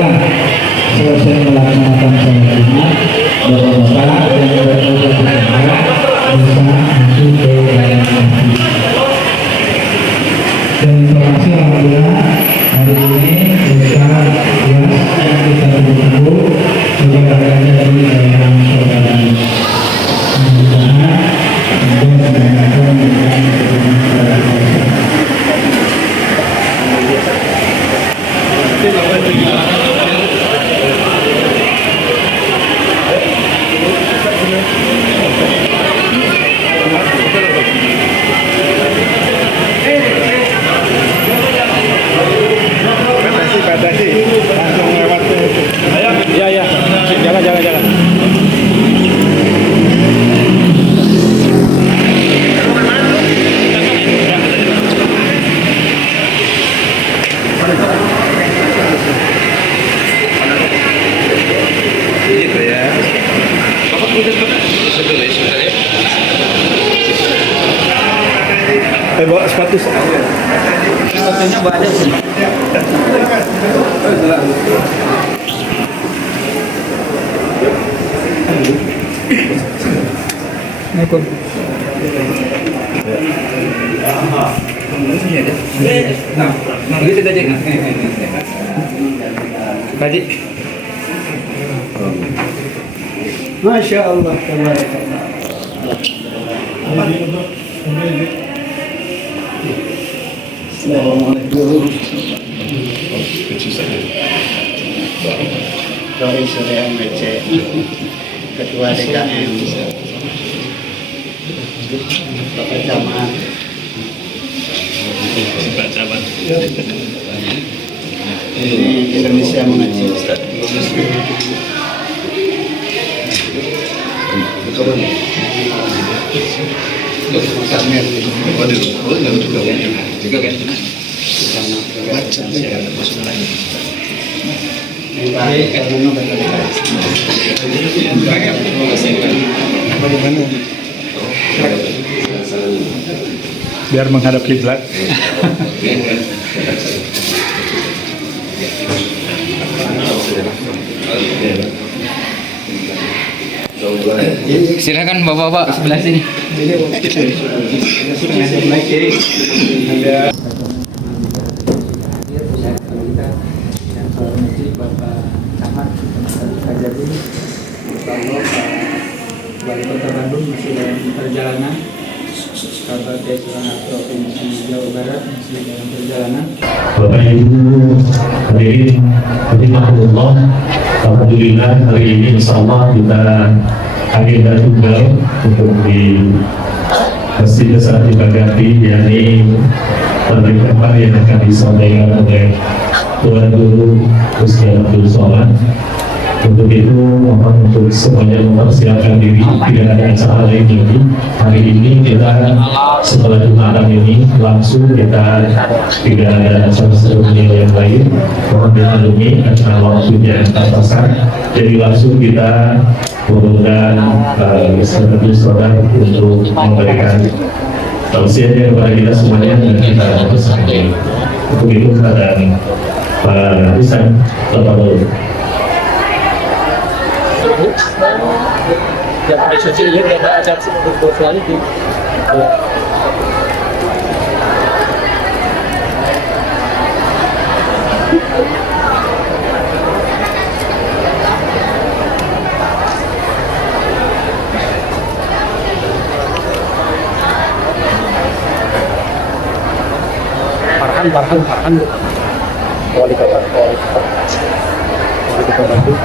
setelah selesai melaksanakan sholat Jumat, bapak-bapak yang bertugas di sana bisa masuk ke dalam masjid. Dan informasi alhamdulillah hari ini besar luas yang kita tunggu sudah berada di dalam sholat. Mudah-mudahan Anda mendengarkan dengan bawa sepatu. Sepatunya banyak sih. Assalamualaikum. Gitu aja. Haji. Masya Allah. Assalamualaikum. Dari Surya MC, Ketua DKM, Bapak Camat, ini Indonesia mengaji. Biar menghadap kiblat. Silakan bapak-bapak sebelah sini. Bapak Camat, Kajati, Bapak Wali Kota Bandung masih dalam perjalanan. Kabar Desa Provinsi Jawa Barat masih dalam perjalanan. Bapak Ibu hadirin rahimahullah, alhamdulillah hari ini insyaallah kita agenda tunggal untuk di Masjid Besar Ibadati, yakni pertemuan yang akan disampaikan oleh Tuan Guru Ustaz Abdul Somad. Untuk itu mohon untuk semuanya mempersiapkan diri, tidak ada acara lain lagi. Hari ini kita setelah Jumatan ini langsung kita tidak ada acara seremonial yang lain. Mohon dimaklumi karena waktunya terbatas. Jadi langsung kita mengundang Ustaz Abdul Somad untuk memberikan tausiahnya kepada kita semuanya dan kita bersama. Untuk itu keadaan Pak Ustaz Bapak yang ICC ini ada acara virtual itu. Farhan wali kota Bandung.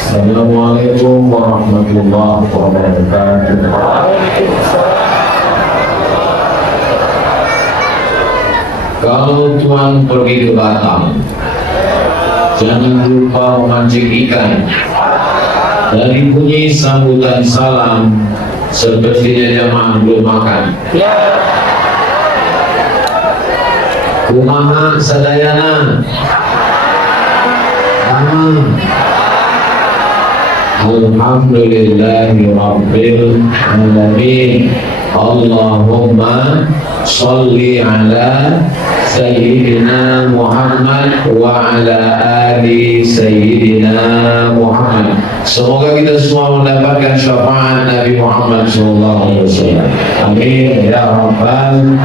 Assalamualaikum warahmatullahi wabarakatuh. Kalau Tuhan pergi ke Batam, jangan lupa memancing ikan. Dari bunyi sambutan salam, sepertinya jamaah belum makan. Kumaha sadayana. Alhamdulillahi Rabbil Alamin. Allahumma salli ala Sayyidina Muhammad wa ala ali Sayyidina Muhammad. Semoga kita semua mendapatkan syafaat Nabi Muhammad SAW. Amin ya Rabbal.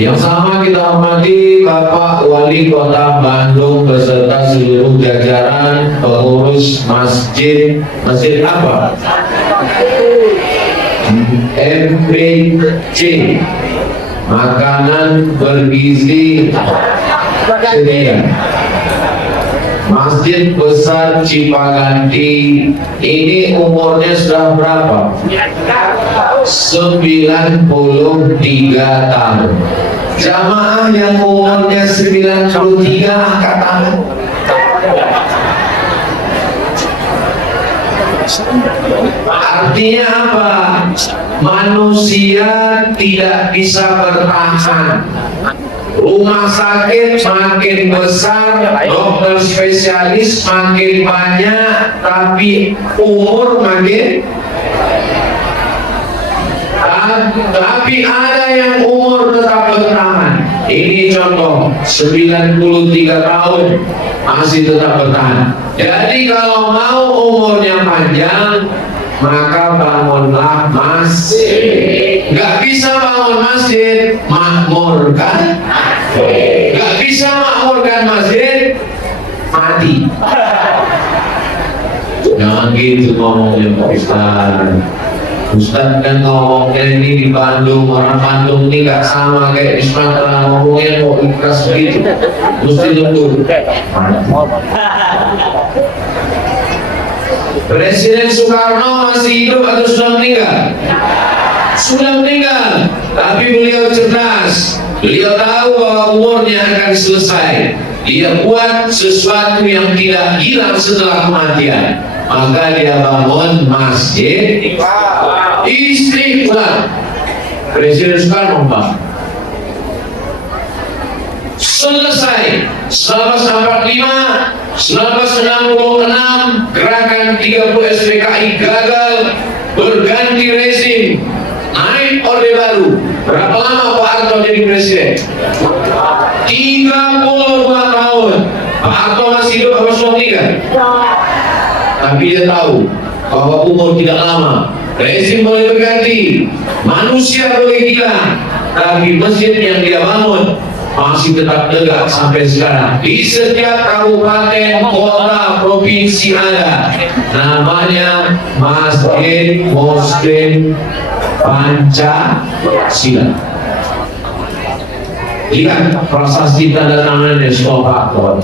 Yang sama kita hormati Bapak Wali Kota Bandung beserta seluruh jajaran pengurus masjid. Masjid apa? MPC, makanan bergizi sedia. Masjid Besar Cipaganti ini umurnya sudah berapa? 93 tahun. Jamaah yang umurnya 93 angkat tangan. Artinya apa? Manusia tidak bisa bertahan. Rumah sakit makin besar, dokter spesialis makin banyak, tapi umur makin. Tapi ada yang umur tetap bertahan. Ini contoh 93 tahun masih tetap bertahan. Jadi kalau mau umurnya panjang, maka bangunlah masjid. Gak bisa bangun masjid, makmurkan. Gak bisa makmurkan masjid, mati. Jangan gitu ngomongnya Pak Ustaz. Ustaz kan ngomongnya ini di Bandung, orang Bandung ini gak sama kayak di Sumatera, ngomongnya kok ikhlas begitu. Mesti lembur. Presiden Soekarno masih hidup atau sudah meninggal? Sudah meninggal, tapi beliau cerdas. Beliau tahu bahwa umurnya akan selesai. Dia buat sesuatu yang tidak hilang setelah kematian. Maka dia bangun masjid Istiqlal. Presiden Soekarno Pak. Selesai 1945, 1966 gerakan 30 SPKI gagal, berganti rezim, naik orde baru. Berapa lama Pak Harto jadi presiden? 32 tahun. Pak Harto masih hidup apa sudah meninggal? Tapi dia tahu bahwa umur tidak lama, rezim boleh berganti, manusia boleh hilang, tapi masjid yang dia bangun masih tetap tegak sampai sekarang. Di setiap kabupaten, kota, provinsi ada. Namanya Masjid Muslim Pancasila. Lihat prasasti tanda tangannya semua Pak Harto.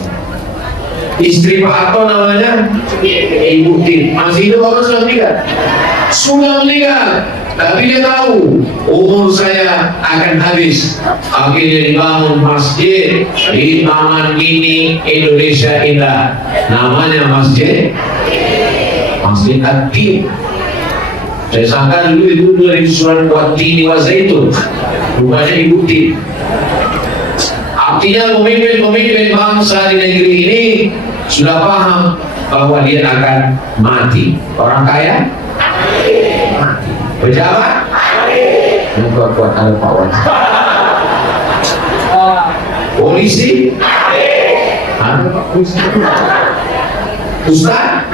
Istri Pak Harto namanya Ibu Tin. Masih hidup apa sudah meninggal? Sudah meninggal. Tapi dia tahu umur saya akan habis. Akhirnya dibangun masjid di Taman Mini Indonesia Indah. Namanya Masjid At-Tin. Saya sangka dulu itu dari surat Wat-Tini wa Zaitun. Rupanya Ibu Tin. Artinya pemimpin-pemimpin bangsa di negeri ini sudah paham bahwa dia akan mati. Orang kaya mati. Pejabat yang kuat-kuat ada Pak polisi ada Pak Ustaz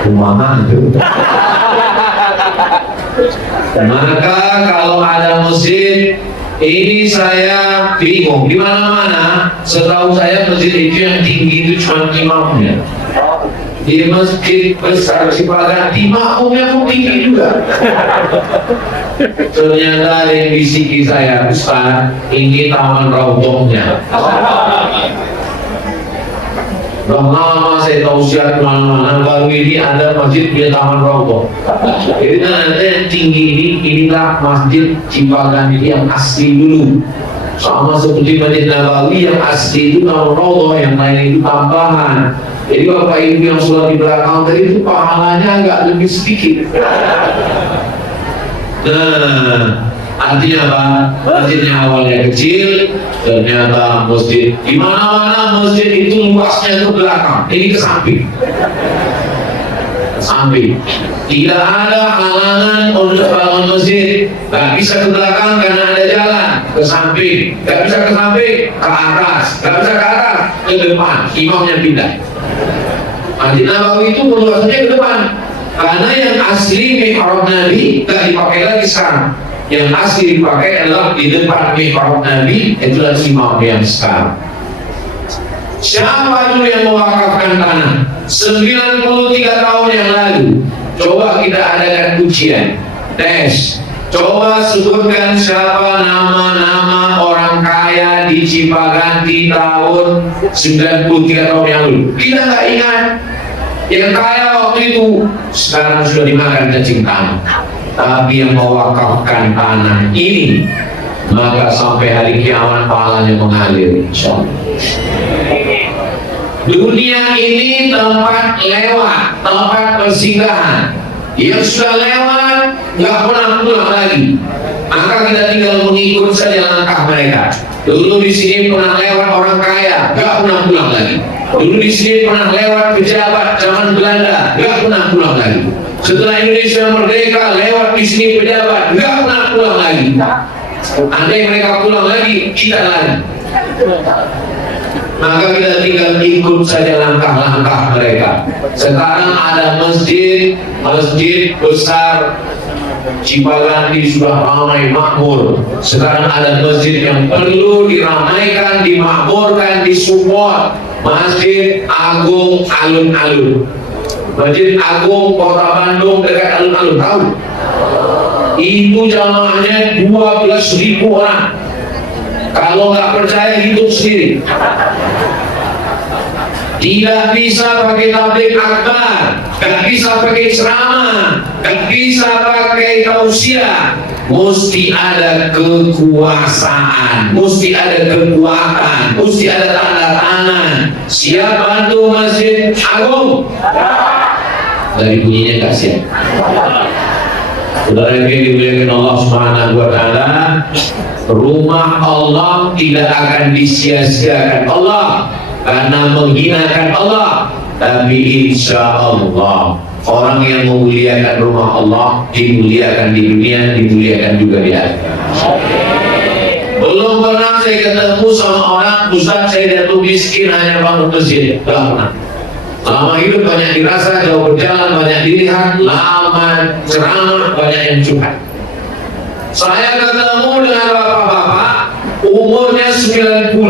kumaha itu. Maka kalau ada masjid ini saya bingung di mana-mana. Setahu saya masjid itu yang tinggi itu cuma imamnya. Di Masjid Besar Cipaganti makmumnya pun tinggi juga. Ternyata ada yang bisiki saya, Ustaz, ini taman raudhahnya. Udah lama saya tausiah kemana-mana, baru ini ada masjid di Taman Rogo. Jadi nanti yang tinggi ini, inilah masjid Cipagan ini yang asli dulu. Sama seperti Masjid Nabawi yang asli itu Taman Rogo, yang lain itu tambahan. Jadi Bapak Ibu yang sudah di belakang tadi itu pahalanya agak lebih sedikit. Nah, artinya apa? Masjidnya awalnya kecil, ternyata masjid di mana-mana masjid itu luasnya ke belakang, ini ke samping. Ke samping. Tidak ada halangan untuk bangun masjid. Gak bisa ke belakang karena ada jalan. Ke samping. Gak bisa ke samping, ke atas. Gak bisa ke atas, ke depan. Imamnya pindah. Masjid Nabawi itu luasnya ke depan. Karena yang asli mihrab Nabi gak dipakai lagi sekarang. Yang asli dipakai adalah di depan mihrab Nabi, itulah imam yang sekarang. Siapa dulu yang mewakafkan tanah? 93 tahun yang lalu. Coba kita adakan ujian, tes. Coba sebutkan siapa nama-nama orang kaya di Cipaganti tahun 93 tahun yang lalu. Kita nggak ingat. Yang kaya waktu itu sekarang sudah dimakan cacing tanah. Tapi yang mewakafkan tanah ini, maka sampai hari kiamat pahalanya mengalir, insyaallah. Dunia ini tempat lewat, tempat persinggahan. Yang sudah lewat nggak pernah pulang lagi. Maka kita tinggal mengikut saja langkah mereka. Dulu di sini pernah lewat orang kaya, nggak pernah pulang lagi. Dulu di sini pernah lewat pejabat zaman Belanda, nggak pernah pulang lagi. Setelah Indonesia merdeka, lewat di sini pejabat, nggak pernah pulang lagi. Andai mereka pulang lagi, kita lagi. Maka kita tinggal ikut saja langkah-langkah mereka. Sekarang ada masjid besar Cipaganti sudah ramai makmur. Sekarang ada masjid yang perlu diramaikan, dimakmurkan, disupport. Masjid Agung Alun-Alun. Masjid Agung Kota Bandung dekat Alun-Alun, tahu? Itu jamaahnya 12.000 orang. Kalau nggak percaya hidup sendiri. Tidak bisa pakai tabligh akbar, nggak bisa pakai ceramah, nggak bisa pakai tausiah. Mesti ada kekuasaan, mesti ada kekuatan, mesti ada tanda tangan. Siap bantu Masjid Agung? Dari bunyinya nggak siap. Saudara yang dimuliakan Allah Subhanahu wa Ta'ala, rumah Allah tidak akan disia-siakan Allah karena menghinakan Allah, tapi insya Allah orang yang memuliakan rumah Allah dimuliakan di dunia, dimuliakan juga di akhirat. Belum pernah saya ketemu sama orang, Ustaz saya jatuh miskin hanya bangun masjid. Tidak pernah. Selama hidup banyak dirasa, jauh berjalan banyak dilihat, lama ceramah banyak yang curhat. Saya ketemu dengan bapak-bapak umurnya 90.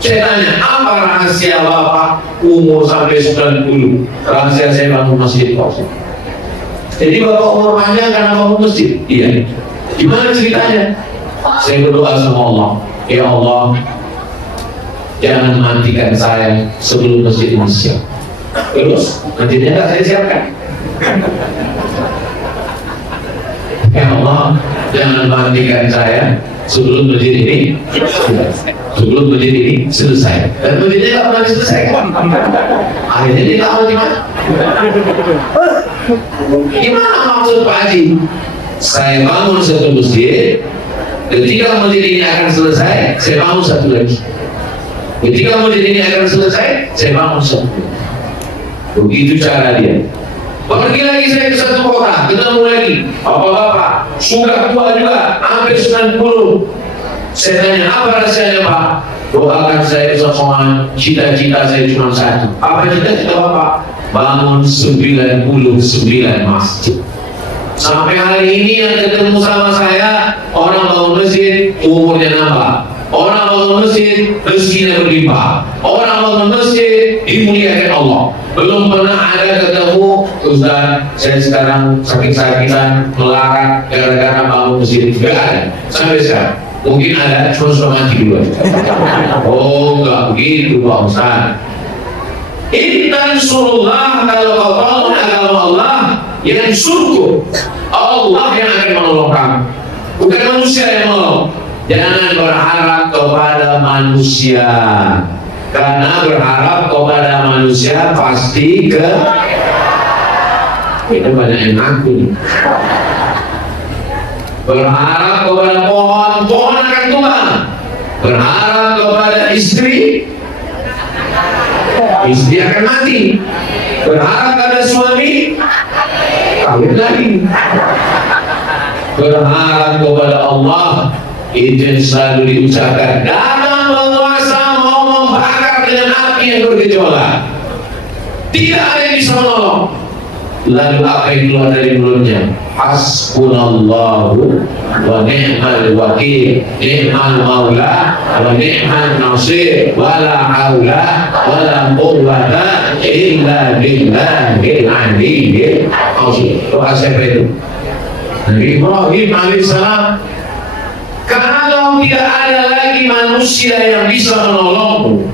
Saya tanya, apa rahasia bapak umur sampai 90? Rahasia saya bangun masjid. Jadi bapak umur panjang karena bangun masjid? Iya. Gimana ceritanya? Saya berdoa sama Allah, ya Allah, jangan matikan saya sebelum masjid ini siap. Terus masjidnya nggak saya siapkan. Ya Allah, jangan matikan saya sebelum masjid ini selesai. Dan masjidnya nggak pernah selesai kan? Akhirnya dia tahu di mana. Gimana maksud Pak Haji? Saya bangun satu masjid, ketika masjid ini akan selesai, saya bangun satu lagi. Ketika masjid ini akan selesai, saya bangun satu lagi. Begitu cara dia. Pergi lagi saya ke satu kota, ketemu lagi bapak-bapak sudah tua juga, hampir 90. Saya tanya, apa rahasianya Pak? Doakan saya semua, cita-cita saya cuma satu. Apa cita-cita Bapak? Bangun 99 masjid. Sampai hari ini yang ketemu sama saya, orang bangun masjid, umurnya nambah. Orang bangun masjid, rezekinya berlimpah. Orang bangun masjid, dimuliakan Allah. Belum pernah ada ketemu, Ustaz, saya sekarang sakit-sakitan, melarat, gara-gara bangun masjid. Tidak ada, sampai sekarang. Mungkin ada, cuma sudah mati dulu. Oh, enggak begitu Pak Ustaz. Intan surullah, kalau kau tolong agama Allah, yang surga, Allah yang akan menolong kamu, bukan manusia yang menolong. Jangan berharap kepada manusia, karena berharap kepada manusia pasti itu banyak yang ngaku. Berharap kepada pohon, pohon akan tumbang. Berharap kepada istri, istri akan mati. Berharap pada suami, kawin lagi. Berharap kepada Allah, itu yang selalu diucapkan. Datang penguasa mau membakar dengan api yang bergejolak, tidak ada yang bisa menolong. Lalu apa yang keluar dari mulutnya? Hasbunallahu wa ni'mal wakil, ni'mal maula wa ni'mal nasir, wala haula wala quwwata illa billahil aliyyil azim. Doa siapa itu? Nabi Ibrahim alaihissalam. Kalau tidak ada lagi manusia yang bisa menolongmu,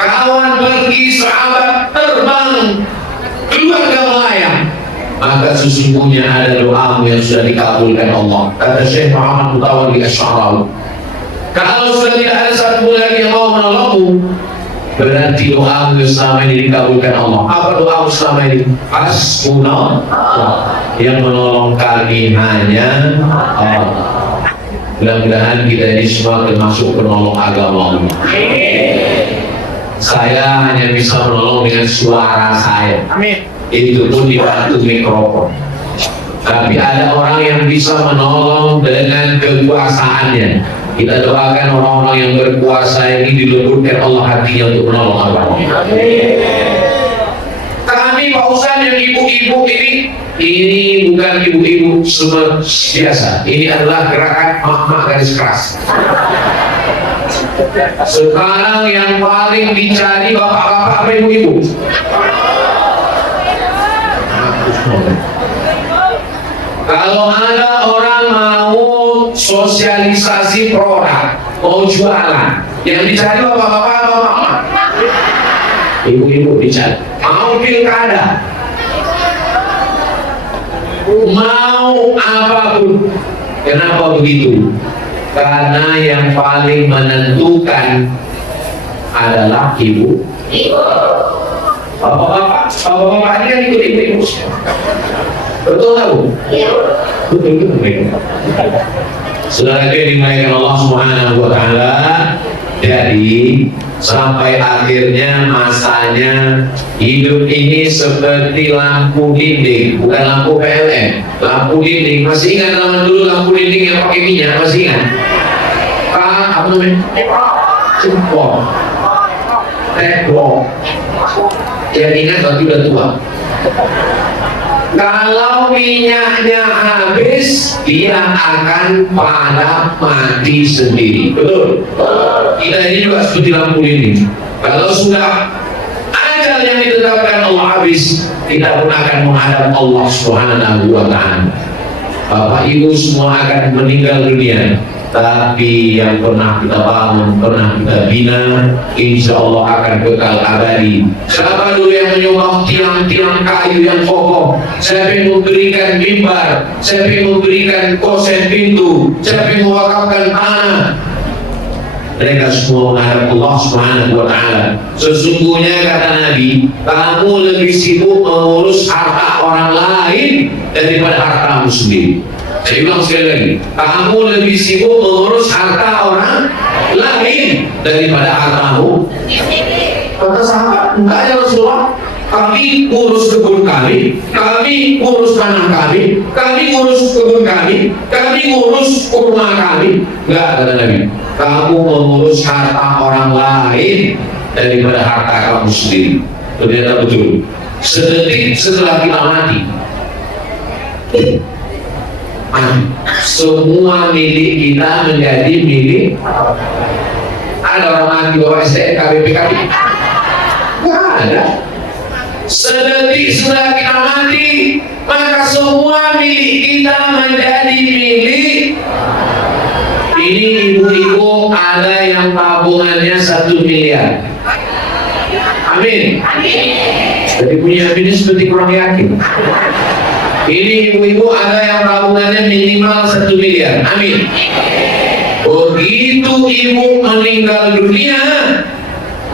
kawan pergi, sahabat terbang, keluarga melayang, maka sesungguhnya ada doamu yang sudah dikabulkan Allah. Kata Syekh Muhammad Mutawalli Asy'arawi, kalau sudah tidak ada satu lagi yang mau menolongmu, berarti doamu yang selama ini dikabulkan Allah. Apa doamu selama ini? Hasbunallah, yang menolong kami hanya Allah. Mudah-mudahan kita ini semua termasuk penolong agama Allah. Saya hanya bisa menolong dengan suara saya. Itu pun dibantu mikrofon. Tapi ada orang yang bisa menolong dengan kekuasaannya. Kita doakan orang-orang yang berkuasa ini dilembutkan Allah hatinya untuk menolong agama. Kami Pak Ustaz yang ibu-ibu ini bukan ibu-ibu semua biasa. Ini adalah gerakan mak-mak garis keras. Sekarang yang paling dicari bapak-bapak apa ibu-ibu? Kalau ada orang mau sosialisasi produk, mau jualan, yang dicari bapak-bapak apa mama? Ibu-ibu dicari. Mau pilkada, mau apapun. Kenapa begitu? Karena yang paling menentukan adalah ibu. Bapak-bapak ini kan ikut ibu-ibu. Betul nggak Bu? Betul. Saudara yang dimuliakan Allah Subhanahu wa Ta'ala, jadi sampai akhirnya masanya hidup ini seperti lampu dinding, bukan lampu PLN, lampu dinding. Masih ingat zaman dulu lampu dinding yang pakai minyak? Masih ingat? Apa namanya? Cempol, teplok. Yang ingat waktu udah tua. Kalau minyaknya habis, dia akan pada mati sendiri. Betul? Kita ini juga seperti lampu dinding. Kalau sudah ajal yang ditetapkan Allah habis, kita pun akan menghadap Allah Subhanahu wa Ta'ala. Bapak Ibu semua akan meninggal dunia, tapi yang pernah kita bangun, pernah kita bina, insya Allah akan kekal abadi. Siapa dulu yang menyumbang tiang-tiang kayu yang kokoh? Siapa yang memberikan mimbar? Siapa yang memberikan kosen pintu? Siapa yang mewakafkan tanah? Mereka semua menghadap Allah Subhanahu wa Ta'ala. Sesungguhnya kata Nabi, kamu lebih sibuk mengurus harta orang lain daripada hartamu sendiri. Saya bilang sekali lagi, kamu lebih sibuk mengurus harta orang lain daripada hartamu. Kata sahabat, enggak ya Rasulullah, kami urus kebun kami urus tanah kami urus kebun kami urus rumah kami. Enggak, kata Nabi, kamu mengurus harta orang lain daripada harta kamu sendiri. Ternyata betul. Sedetik setelah kita mati, semua milik kita menjadi milik. Ada orang mati bawa STNK BPKB? Nggak ada. Sedetik setelah kita mati, maka semua milik kita menjadi milik. Ini ibu-ibu ada yang tabungannya 1 miliar, Amin. Jadi punya amin ini seperti kurang yakin. Ini ibu-ibu ada yang tabungannya minimal 1 miliar. Amin. Begitu ibu meninggal dunia,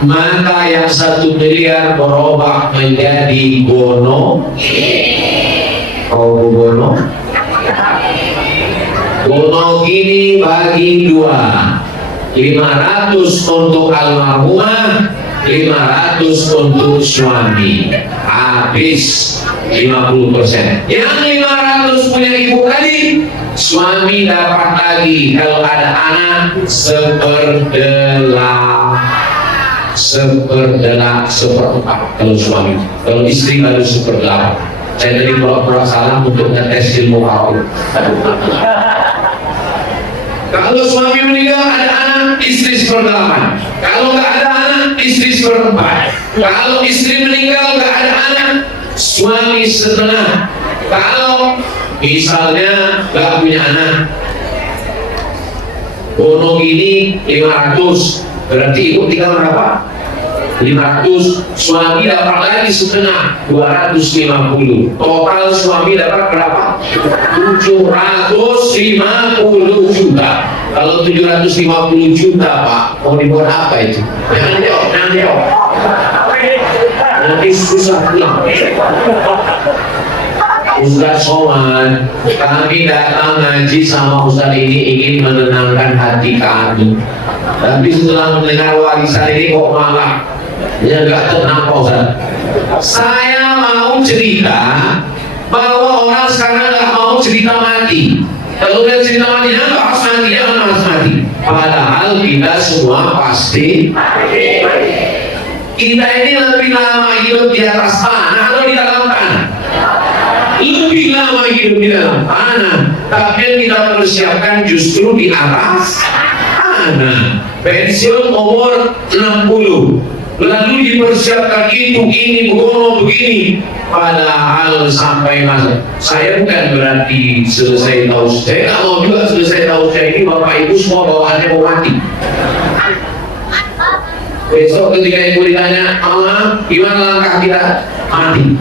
maka yang 1 miliar berubah menjadi gono. Oh, gono. Gono gini bagi 2. 500 untuk almarhumah, 500 untuk suami. Habis 50%. Yang 500 punya ibu tadi, suami dapat lagi kalau ada anak seperempat kalau suami. Kalau istri baru 1/8. Saya tadi pura-pura salah untuk ngetes ilmu kau. Kalau suami meninggal ada anak, istri 1/8. Kalau nggak ada anak, istri 1/4. Kalau istri meninggal nggak ada anak, suami 1/2. Kalau misalnya nggak punya anak, gono gini 500, berarti ibu tinggal berapa? 500, suami dapat lagi 1/2, 250. Total suami dapat berapa? 750 juta. Kalau 750 juta Pak, mau dibuat apa itu? Jangan jawab. Nanti susah pulang. Ustaz Somad, kami datang ngaji sama Ustaz ini ingin menenangkan hati kami. Tapi setelah mendengar warisan ini kok malah ya nggak tenang Pak Ustaz. Saya mau cerita bahwa orang sekarang nggak mau cerita mati. Kalau udah cerita mati, nggak harus mati, jangan harus mati. Padahal kita semua pasti kita ini lebih lama hidup di atas tanah atau di dalam tanah? Lebih lama hidup di dalam tanah, tapi yang kita persiapkan justru di atas tanah. Pensiun umur 60, lalu dipersiapkan itu, ini, begono, begini. Padahal sampai masa saya bukan berarti selesai tahu, saya nggak mau juga selesai tahu saya ini bapak ibu semua bawaannya mau mati. Besok ketika ibu ditanya, Allah, gimana langkah kita? Mati.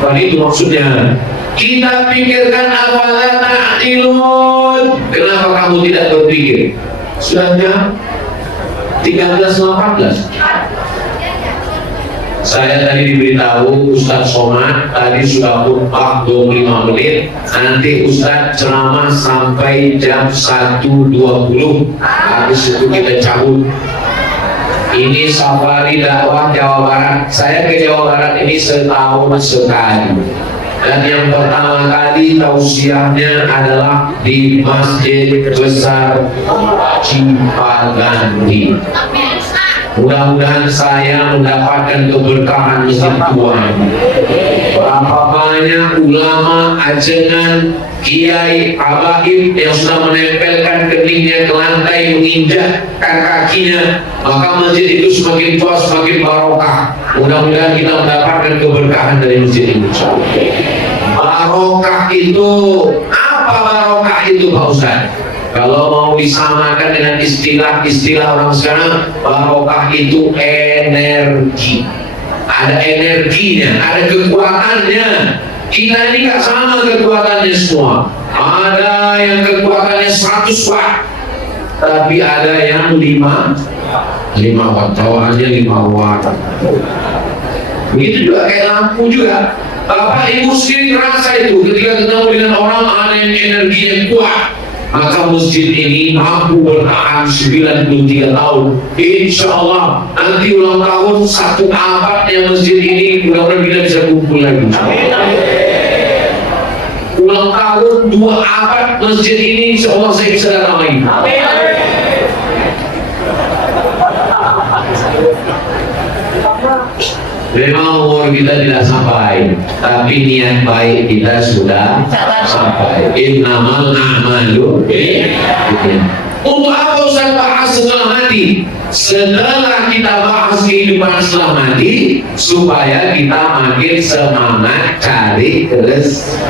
Bukan itu maksudnya. Kita pikirkan apalah ta'ilun. Kenapa kamu tidak berpikir? Sudah jam 13.14. Saya tadi diberitahu Ustaz Somad tadi sudah khutbah 25 menit. Nanti Ustaz ceramah sampai jam 1.20. Habis itu kita cabut. Ini safari dakwah Jawa Barat. Saya ke Jawa Barat ini setahun sekali. Dan yang pertama kali tausiahnya adalah di Masjid Besar Cipaganti. Mudah-mudahan saya mendapatkan keberkahan masjid tua. Berapa banyak ulama, ajengan, kiai, habaib yang sudah menempelkan keningnya ke lantai, menginjakkan kakinya, maka masjid itu semakin tua, semakin barokah. Mudah-mudahan kita mendapatkan keberkahan dari masjid ini. Barokah itu apa? Barokah itu Pak Ustaz? Kalau mau disamakan dengan istilah orang sekarang, barokah itu energi. Ada energinya, ada kekuatannya. Kita ini gak sama kekuatannya semua. Ada yang kekuatannya 100 watt, tapi ada yang 5 watt, tawannya 5 watt. Begitu juga kayak lampu juga. Bapak Ibu sendiri terasa itu ketika ketemu dengan orang ada yang energinya kuat. Maka masjid ini mampu bertahan 93 tahun. Insya Allah nanti ulang tahun 1 abadnya masjid ini, mudah-mudahan kita bisa kumpul lagi. Ulang tahun 2 abad masjid ini, insya Allah saya bisa datang lagi. Memang umur kita tidak sampai, tapi niat baik kita sudah sampai. Innamal a'malu binniyat. Untuk apa Ustaz bahas setelah mati? Setelah kita bahas kehidupan setelah mati, supaya kita makin semangat cari rezeki.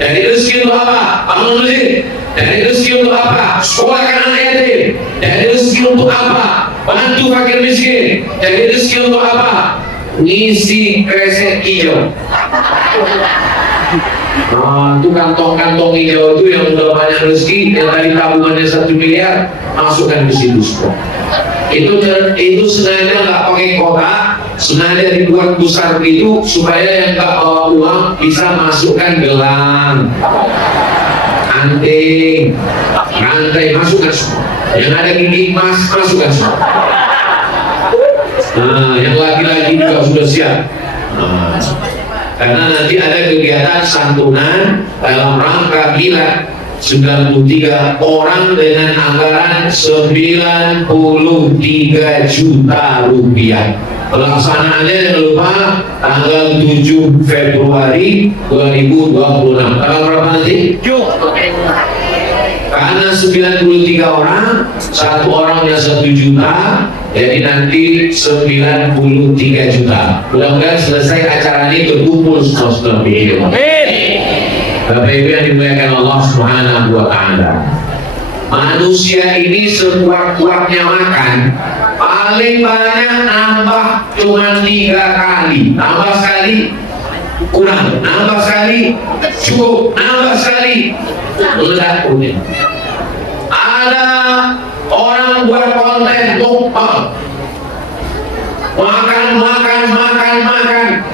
Dari rezeki untuk apa? Bangun masjid. Dari rezeki untuk apa? Sekolahkan anak yatim. Dari rezeki untuk apa? bantu fakir miskin. Jadi rezeki untuk apa? Ngisi kresek hijau. Nah, itu kantong-kantong hijau itu yang udah banyak rezeki, yang tadi tabungannya 1 miliar, masukkan ke situ semua. Itu sengaja nggak pakai kotak, sengaja dibuat besar itu supaya yang nggak bawa uang bisa masukkan gelang, anting, rantai, masukkan semua. Yang ada gigi emas, masukkan semua. Nah, yang laki-laki juga sudah siap. Nah, karena nanti ada kegiatan santunan dalam rangka milad 93 orang dengan anggaran 93 juta rupiah. Pelaksanaannya jangan lupa tanggal 7 Februari 2026. Tanggal berapa nanti? Karena 93 orang, satu orangnya 1 juta, jadi nanti 93 juta. Mudah-mudahan selesai acara ini berkumpul semua video. Bapak Ibu yang dimuliakan Allah Subhanahu wa Ta'ala, manusia ini sekuat-kuatnya makan, paling banyak nambah cuma 3 kali. Nambah sekali kurang, nambah sekali cukup, nambah sekali meledak punya. Ada orang buat konten tumpah, makan,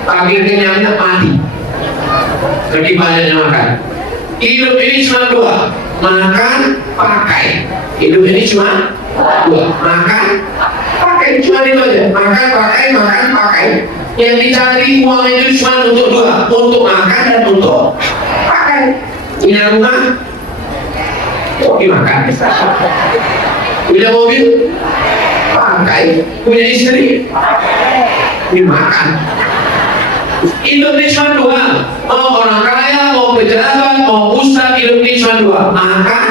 tapi kenyangnya mati. Lebih banyaknya makan. Hidup ini cuma 2, makan, pakai. Hidup ini cuma 2, makan, pakai. Cuma itu aja. Makan, pakai. Yang dicari uang itu cuma untuk 2, untuk makan dan untuk pakai. Punya rumah, dimakan. Punya mobil, pakai. Punya istri, dimakan. Hidup ini cuma 2, mau orang kaya, mau pejabat, mau ustaz, hidup ini cuma 2, makan,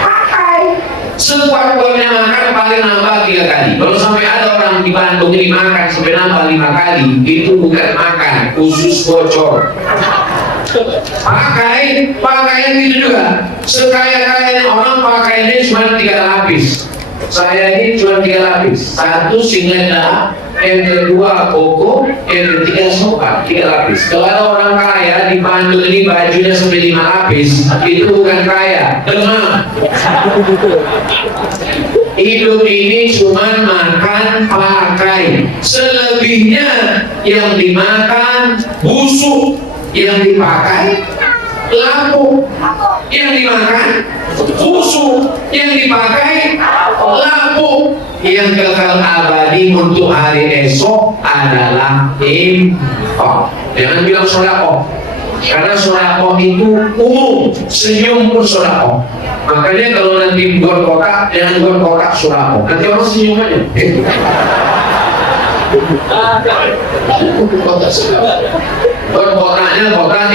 pakai. Sekuat-kuatnya makan paling nambah 3 kali. Kalau sampai ada orang di Bandung ini makan sampai nambah 5 kali, itu bukan makan, khusus bocor. Pakaian itu juga. Sekaya-kayanya orang pakaiannya cuma 3 lapis. Saya ini cuma 3 lapis. 1 singleta, yang kedua koko, yang ketiga sopan. 3 lapis. Kalau ada orang kaya di Bandung ini bajunya sampai 5 lapis, itu bukan kaya, demam. Hidup ini cuma makan, pakai. Selebihnya yang dimakan busuk, yang dipakai lapuk. Yang dimakan busuk, yang dipakai lapuk. Yang kekal abadi untuk hari esok adalah infak. Jangan bilang sedekah, karena sedekah itu umum, senyum pun sedekah. Makanya kalau nanti buat kotak, jangan buat kotak sedekah. Nanti orang senyum aja. Kotak sedekah. Buat kotaknya kotak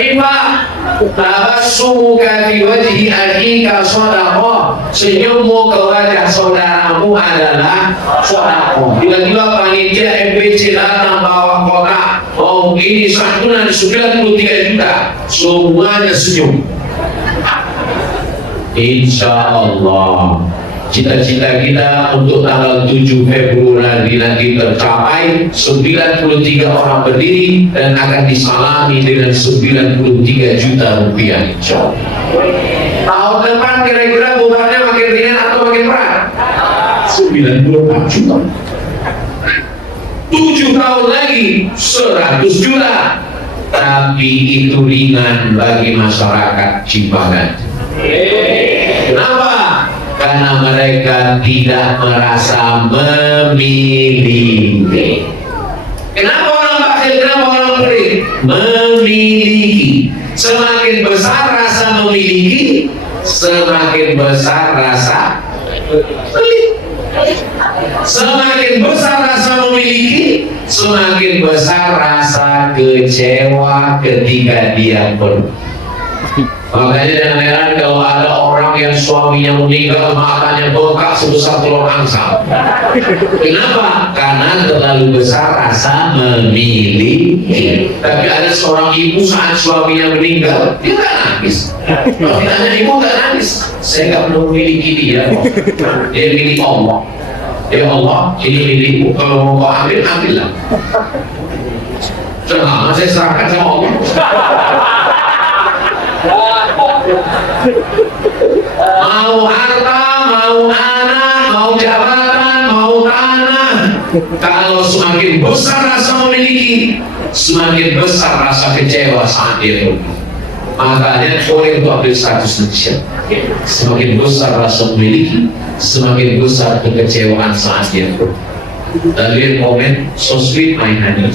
infak. Tabassuka fi wajhi akhika shadaqah. Senyummu ke wajah saudaramu adalah sedekah. Tiba-tiba panitia MPC datang bawa kotak, oh ini santunan 93 juta, semuanya senyum. Insya Allah cita-cita kita untuk tanggal 7 Februari nanti tercapai. 93 orang berdiri dan akan disalami dengan 93 juta rupiah, insya Allah. Tahun depan kira-kira bebannya makin ringan atau makin berat? 94 juta. 7 tahun lagi 100 juta. Tapi itu ringan bagi masyarakat Cipaganti. Kenapa? Karena mereka tidak merasa memiliki. Kenapa orang bakhil? Kenapa orang pelit? Memiliki. Semakin besar rasa memiliki, semakin besar rasa pelit. Semakin besar rasa memiliki, semakin besar rasa kecewa ketika dia pergi. Makanya jangan heran kalau ada orang orang yang suaminya meninggal matanya bengkak sebesar telur angsa. Kenapa? Karena terlalu besar rasa memiliki. Tapi ada seorang ibu saat suaminya meninggal, dia nggak nangis. Kalau ditanya ibu nggak nangis, saya nggak perlu memiliki dia. Dia milik Allah. Ya Allah, ini milikmu. Kalau mau kau ambil, ambillah. Selama saya serahkan sama Allah. Mau harta, mau anak, mau jabatan, mau tanah. Kalau semakin besar rasa memiliki, semakin besar rasa kecewa saat dia pergi. Makanya boleh untuk ambil status manusia. Semakin besar rasa memiliki, semakin besar kekecewaan saat dia pergi. Dan lihat komen, so sweet my honey.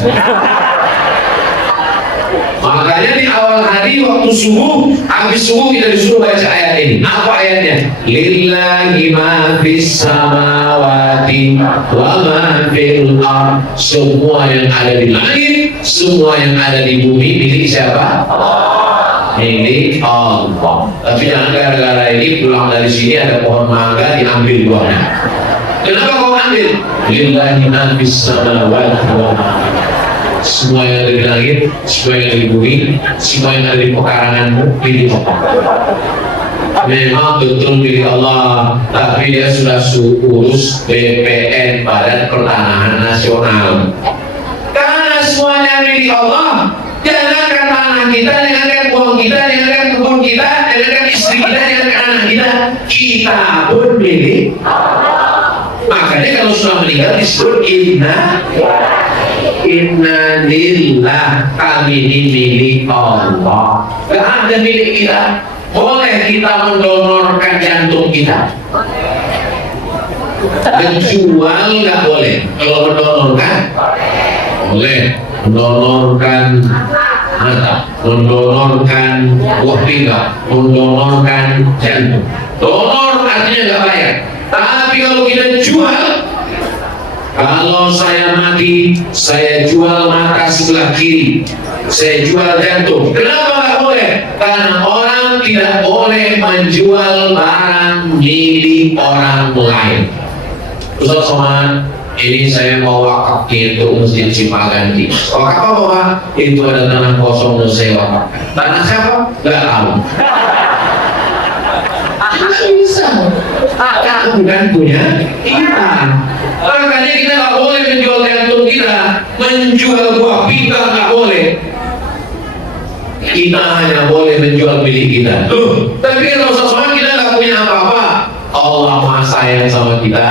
Makanya di awal hari waktu subuh, habis subuh kita disuruh baca ayat ini. Apa ayatnya? Lillahi ma fis samawati wa ma fil ardh. Semua yang ada di langit, semua yang ada di bumi milik siapa? Milik Allah. Tapi jangan gara-gara ini pulang dari sini ada pohon mangga diambil buahnya. Kenapa kau ambil? Lillahi ma fis samawati wa ma fil ardh. Semua yang ada di langit, semua yang ada di bumi, semua yang ada di pekaranganmu milik Allah. Memang betul milik Allah, tapi dia sudah urus BPN, Badan Pertanahan Nasional. Karena semuanya milik Allah, jangankan tanah kita, jangankan uang kita, jangankan kebun kita, jangankan istri kita, jangankan anak kita pun milik Allah. Makanya kalau sudah meninggal disebut Inna lillah, kami ini milik Allah. Gak ada milik kita. Boleh kita mendonorkan jantung kita, menjual nggak boleh. Kalau mendonorkan boleh. Mendonorkan mata, mendonorkan buah pinggang, mendonorkan jantung. Donor artinya nggak bayar. Tapi kalau kita jual, kalau saya mati, saya jual mata sebelah kiri, saya jual jantung. Kenapa nggak boleh? Karena orang tidak boleh menjual barang milik orang lain. Ustaz Somad, ini saya mau wakaf untuk Masjid Cipaganti. Wakaf apa Pak? Itu ada tanah kosong yang saya wakaf. Tanah siapa? Nggak tahu. Nggak bisa. Karena bukan punya kita. Makanya kita nggak boleh menjual jantung kita, menjual buah pinggang nggak boleh. Kita hanya boleh menjual milik kita. Tapi kalau sesuatu kita nggak punya apa-apa, Allah Maha sayang sama kita.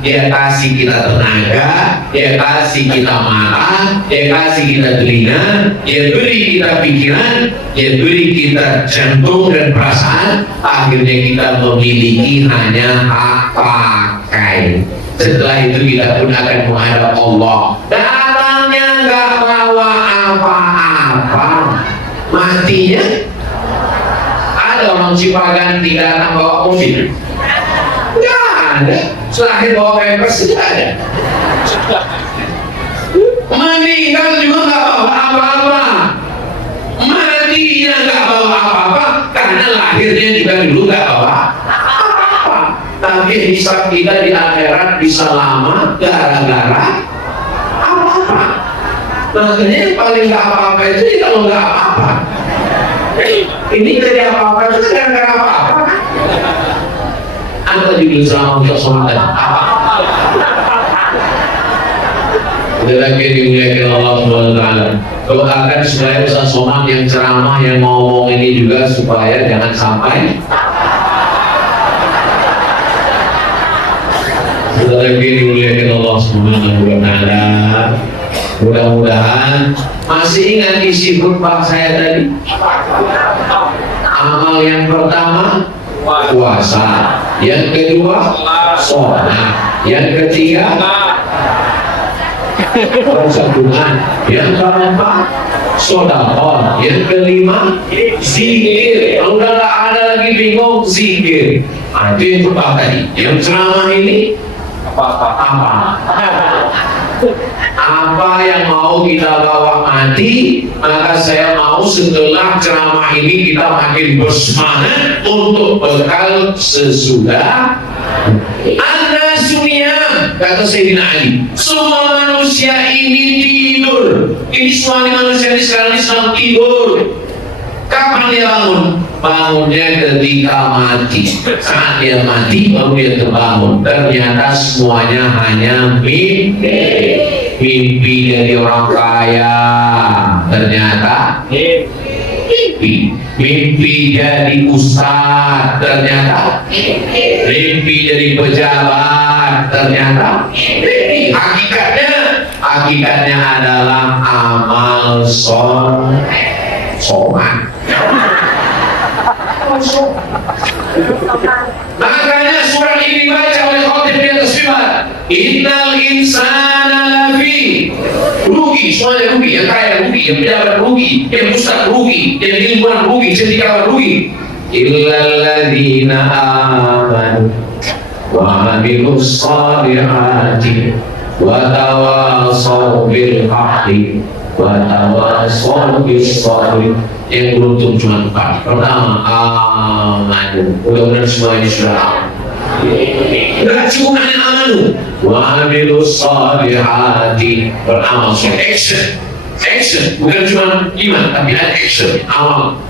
Dia kasih kita tenaga, Dia kasih kita mata, Dia kasih kita telinga, Dia beri kita pikiran, Dia beri kita jantung dan perasaan. Akhirnya kita memiliki hanya hak pakai. Setelah itu kita pun akan menghadap Allah. Datangnya nggak bawa apa-apa, matinya ada orang Cipaganti datang bawa mobil. Nggak ada. Selain bawa pampers tidak ada. Meninggal juga nggak bawa apa-apa, matinya nggak bawa apa-apa, karena lahirnya juga dulu nggak bawa apa-apa. Tapi hisab kita di akhirat bisa lama gara-gara apa-apa. Makanya yang paling nggak apa-apa itu kalau nggak apa-apa. Ini jadi apa-apa itu gara-gara apa-apa. Anda juga selama untuk sholat apa? Lagi dimuliakan Allah Subhanahu Wa Taala. Doakan supaya Ustaz Somad yang ceramah yang ngomong ini juga supaya jangan sampai lagi dimuliakan Allah Subhanahu Wa Taala. Mudah-mudahan masih ingat isi khutbah saya tadi. Amal yang pertama puasa, yang kedua sholat, yang ketiga persatuan, yang keempat sedekah, yang kelima zikir. Kalau udah nggak ada lagi bingung zikir. Itu yang khutbah tadi. Yang ceramah ini apa? Apa yang mau kita bawa mati, maka saya mau setelah ceramah ini kita makin bersemangat untuk bekal sesudah Anda dunia, kata Sayyidina Ali. Semua manusia ini tidur. Ini semua manusia ini sekarang ini sedang tidur. Kapan dia bangun? Bangunnya ketika mati. Saat dia mati baru dia terbangun. Ternyata semuanya hanya mimpi. Mimpi dari orang kaya. Ternyata mimpi. Mimpi jadi ustaz. Ternyata mimpi jadi pejabat. Ternyata mimpi. Hakikatnya adalah amal somat. Makanya surat ini dibaca oleh khotib di atas mimbar. Innal insana lafi rugi, semuanya rugi, yang kaya rugi, yang pejabat rugi, yang ustaz rugi, yang ilmuwan rugi, sendikawan rugi. Illal ladzina amanu wa amilus shalihati wa tawassaw bil haqqi wa tawassaw bis sabr. Yang beruntung cuma 4. Pertama, amanu. Mudah-mudahan semuanya sudah aman. Tidak cukup hanya amanu. Wa amilus shalihati, beramal soleh. Action. Bukan cuma iman, tapi ada action, amal.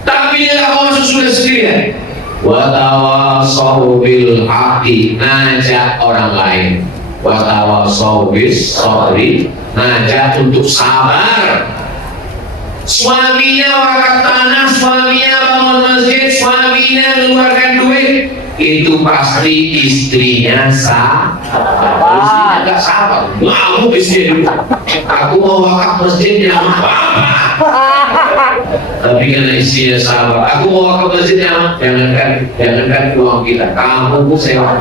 Tapi dia tak mau masuk surga sendirian. Wa tawassaw bil haqqi, ngajak orang lain. Wa tawassaw bis sabri, ngajak untuk sabar. Suaminya wakaf tanah, suaminya bangun masjid, suaminya mengeluarkan duit, itu pasti istrinya istrinya gak sabar. Mau istri dulu, aku mau wakaf masjidnya apa? Tapi karena istrinya sabar, aku mau wakaf masjidnya, jangankan uang kita, kamu pun sewa.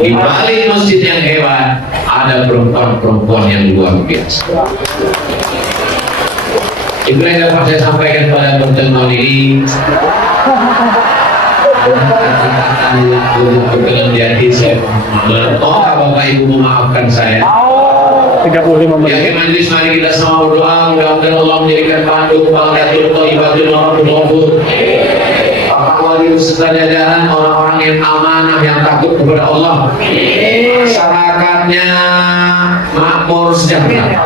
Di balik masjid yang hebat ada perempuan-perempuan yang luar biasa. Itu yang dapat saya sampaikan pada pertemuan ini. Berkenan di hati saya. Oh, Bapak Ibu memaafkan saya. 35 menit. Ya, majelis, mari kita sama berdoa. Mudah-mudahan Allah menjadikan pandu bangdatul thayyibatul maghfur. Wali beserta jajaran orang-orang yang amanah, yang takut kepada Allah. Masyarakatnya makmur sejahtera.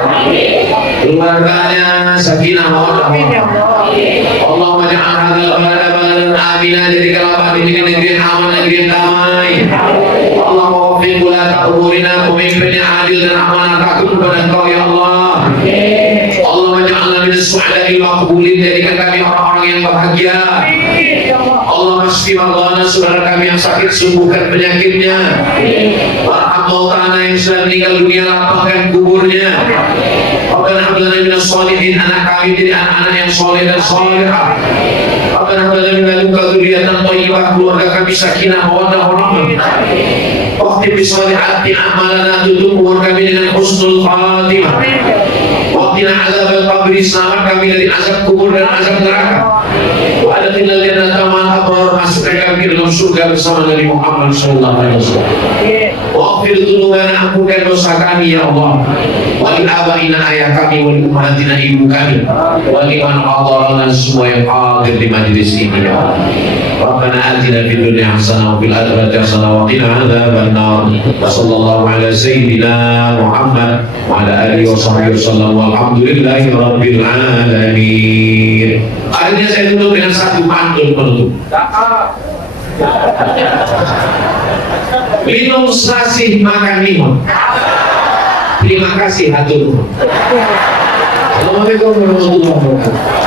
Keluarganya sakinah mawaddah. Allahumma ja'al hadzal balada baladan aminah, jadikanlah ini negeri yang aman, negeri yang damai. Allahumma waffiq ulata umurina, pemimpin yang adil dan amanah, takut kepada Engkau ya Allah. Allahumma ja'alna min as-su'ada'i maqbulin, jadikan kami orang-orang yang bahagia. Allah masfi maulana, saudara kami yang sakit, sembuhkan penyakitnya. Warham mautana yang sudah meninggal dunia, lapangkan kuburnya. Rabbana hab lana minas sholihin, anak kami jadi anak-anak yang soleh dan solehah. Rabbana hab lana min ladunka dzurriyyatan thayyibah, keluarga kami sakinah mawaddah warahmah. Waqti bi sholihati a'malana, tutup umur kami dengan husnul khatimah. Waqtina azabal qabri, selamat kami dari azab kubur dan azab neraka. Wa adkhilna jannata ma'al abrar, masukkan kami dalam surga bersama Nabi Muhammad sallallahu alaihi wasallam. Waghfir dzunubana, ampunkan dosa kami ya Allah. Wa li abaina, ayah kami, wa li ummahatina, ibu kami, wa liman hadarana, semua yang hadir di majlis ini ya Allah. Rabbana atina fid dunya hasanah wa fil akhirati hasanah wa qina adzabannar. Wa sallallahu ala sayyidina Muhammad wa ala alihi wa sahbihi wasallam, walhamdulillahi rabbil alamin. Akhirnya saya tutup dengan satu pantun penutup. Minum selasi, makan minum. Terima kasih hatur. Assalamualaikum warahmatullahi wabarakatuh.